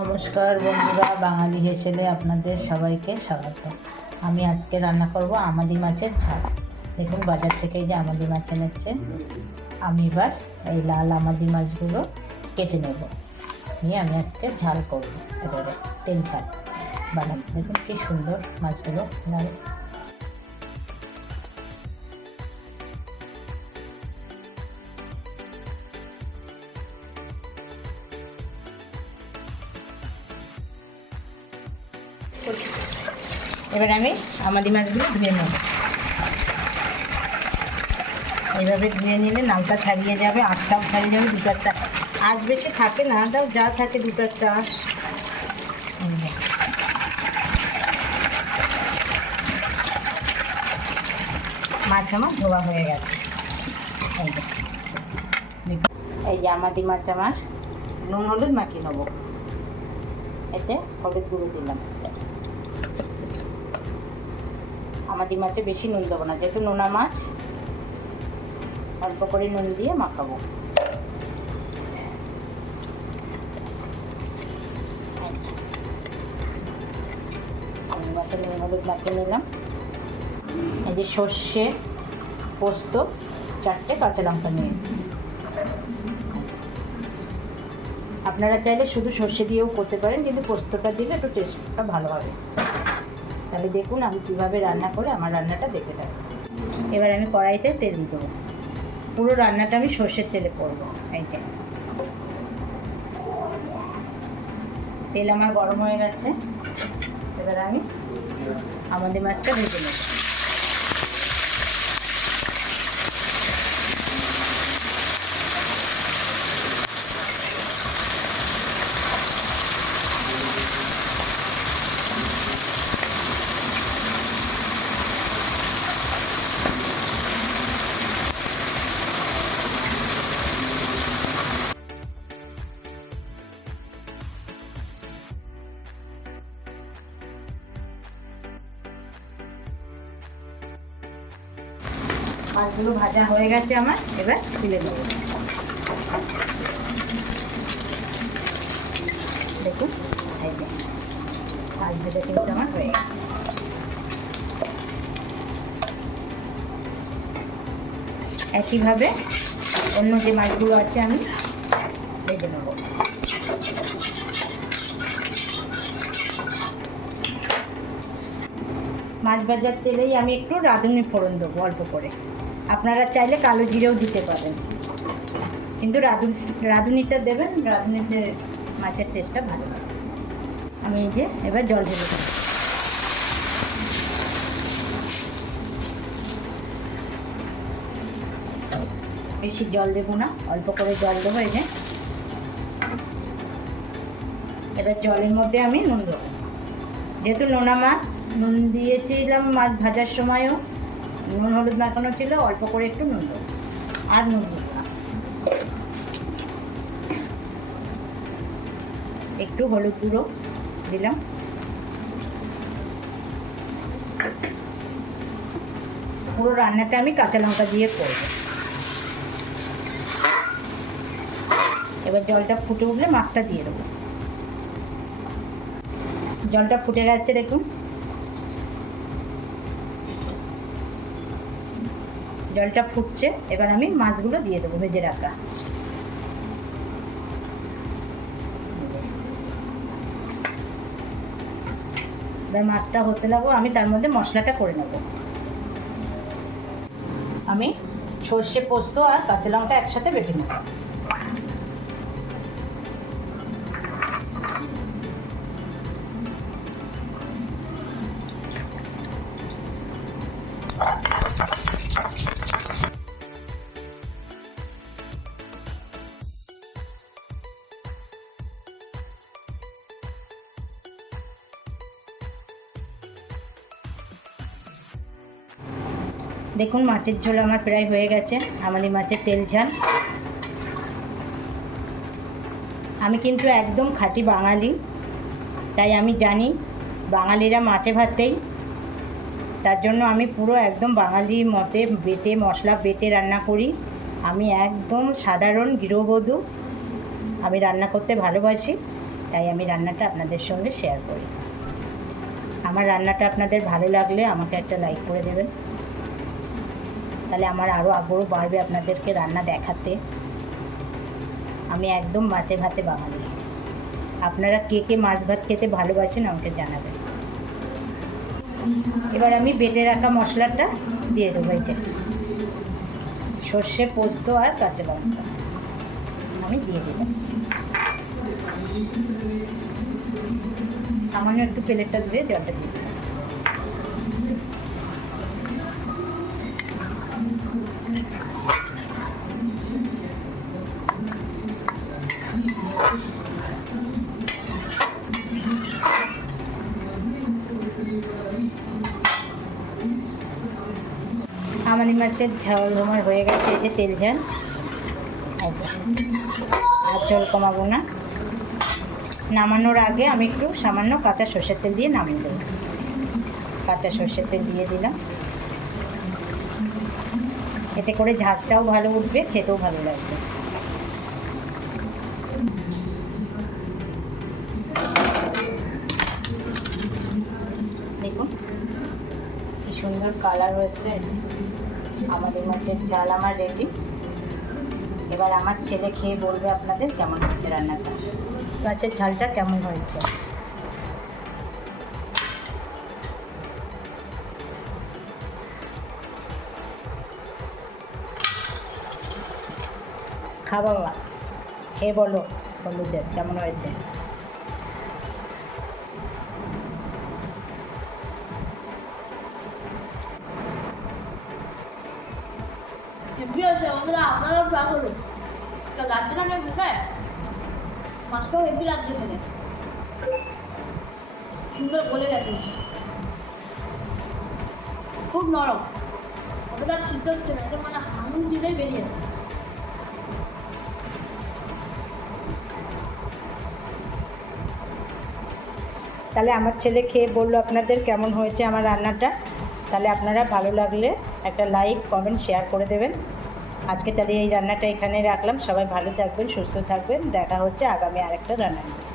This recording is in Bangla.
নমস্কার বন্ধুরা, বাঙালি হেসেলে আপনাদের সবাইকে স্বাগত। আমি আজকে রান্না করব আমাদি মাছের ঝাল। দেখুন বাজার থেকে এই যে আমাদি মাছ এনেছে। আমি এবার এই লাল আমাদি মাছগুলো কেটে নেব, নিয়ে আমি আজকে ঝাল করব, এবারে তেল ঝাল বানাবো। দেখুন কি সুন্দর মাছগুলো লাল। এবার আমি আমাদি মাছগুলো ধুয়ে নেব। এইভাবে ধুয়ে নিলে নালটা ছাড়িয়ে যাবে, আঁশটাও ছাড়িয়ে যাবে। দু চারটা আঁশ বেশি থাকে না, তাও যা থাকে দু চারটা আঁশ। মাছ আমার ধোয়া হয়ে গেছে। এই যে আমাদি মাছ আমার নুন হলুদ মাখিয়ে নেবো। এতে হলুদ গুঁড়ো দিলাম। আমাদি মাছে বেশি নুন দেবো না, যেহেতু নোনা মাছ, অল্প করে নুন দিয়ে মাখাবো। আমি মাছে নুন হলুদ মাখিয়ে নিলাম। এই যে সর্ষে, পোস্ত, 4টে কাঁচা লঙ্কা নিয়েছি। আপনারা চাইলে শুধু সর্ষে দিয়েও করতে পারেন, কিন্তু পোস্তটা দিলে একটু টেস্টটা ভালো হবে। তাহলে দেখুন আমি কীভাবে রান্না করে আমার রান্নাটা দেখে থাকবো। এবার আমি কড়াইতে তেল দিয়ে দেবো। পুরো রান্নাটা আমি সর্ষের তেলে করব। এই যে তেল আমার গরম হয়ে গেছে। এবার আমি আমাদের মাছটা ভেজে নেব। মাছগুলো ভাজা হয়ে গেছে আমার, এবার তুলে দেবো। দেখুন এই যে মাছ ভাজা কিন্তু আমার হয়ে গেছে। একইভাবে অন্য যে মাছগুলো আছে আমি ভেজে নেব। মাছ ভাজার তেলেই আমি একটু রাঁধুনি ফোড়ন দেবো অল্প করে। আপনারা চাইলে কালো জিরেও দিতে পারেন, কিন্তু রাঁধুনিটা দেবেন, রাঁধুনিতে মাছের টেস্টটা ভালো হবে। আমি এই যে এবার জল ঢেলে দেবো। বেশি জল দেবো না, অল্প করে জল দেবো। এই যে এবার জলের মধ্যে আমি নুন দেবো। যেহেতু নোনা মাছ, নুন দিয়েছিলাম মাছ ভাজার সময়ও, নুন হলুদ মাখানো ছিল, অল্প করে একটু নুন দেবো, আর নুন দেবো না। একটু হলুদ গুঁড়ো দিলাম। পুরো রান্নাটা আমি কাঁচা লঙ্কা দিয়ে করব। এবার জলটা ফুটে উঠলে মাছটা দিয়ে দেবো। জলটা ফুটে গেছে দেখুন। জলটা ফুটছে, এবার আমি মাছগুলো দিয়ে দেবো ভেজে রাখা। এবার মাছটা হতে লাগবো, আমি তার মধ্যে মশলাটা করে নেব। আমি সর্ষে, পোস্ত আর কাঁচা লঙ্কা একসাথে বেটে নেব। দেখুন মাছের ঝোল আমার প্রায় হয়ে গেছে। আমাদের মাছের তেল ঝাল। আমি কিন্তু একদম খাঁটি বাঙালি, তাই আমি জানি বাঙালিরা মাছে ভাতেই, তার জন্য আমি পুরো একদম বাঙালি মতে বেটে মশলা বেটে রান্না করি। আমি একদম সাধারণ গৃহবধূ, আমি রান্না করতে ভালোবাসি। তাই আমি রান্নাটা আপনাদের সঙ্গে শেয়ার করি। আমার রান্নাটা আপনাদের ভালো লাগলে আমাকে একটা লাইক করে দেবেন, তাহলে আমার আরও আগ্রহ বাড়বে আপনাদেরকে রান্না দেখাতে। আমি একদম মাছে ভাতে বাঙালি। আপনারা কে কে মাছ ভাত খেতে ভালোবাসেন আমাকে জানাবেন। এবার আমি বেটে রাখা মশলাটা দিয়ে দেবো। এই যে সর্ষে, পোস্ত আর কাঁচা লঙ্কা আমি দিয়ে দিলাম। সামান্য একটু প্লেটটা ধুয়ে জলটা দিয়ে দিলাম। আমাদের মাছের ঝাল আমার হয়ে গেছে। এই যে তেল ঝাল, আর ঝোল কমাবো না। নামানোর আগে আমি একটু সামান্য কাঁচা সর্ষের তেল দিয়ে নামিয়ে দেবো। কাঁচা সর্ষের তেল দিয়ে দিলাম, এতে করে ঝাঁঝটাও ভালো উঠবে, খেতেও ভালো লাগবে। দেখুন কি সুন্দর কালার হয়েছে। আমাদের মাছের ঝাল আমার রেডি। এবার আমার ছেলে খেয়ে বলবে আপনাদের কেমন হয়েছে রান্নাটা, মাছের ঝালটা কেমন হয়েছে। খা বাবা, খেয়ে বলো বন্ধুদের কেমন হয়েছে। আপনারা ট্রাই করুন। এটা লাগছে না মুখে, মাছটাও হেভি লাগছে এখানে, সুন্দর গলে গেছে, খুব নরম, অতটা সিদ্ধ হচ্ছে না, এটা মানে হামুন দিলেই বেরিয়ে যাচ্ছে। তাহলে আমার ছেলে খেয়ে বললো আপনাদের কেমন হয়েছে আমার রান্নাটা। তাহলে আপনারা ভালো লাগলে একটা লাইক, কমেন্ট, শেয়ার করে দেবেন। আজকে তাহলে এই রান্নাটা এখানে রাখলাম। সবাই ভালো থাকবেন, সুস্থ থাকবেন। দেখা হচ্ছে আগামী আরেকটা রান্না নিয়ে।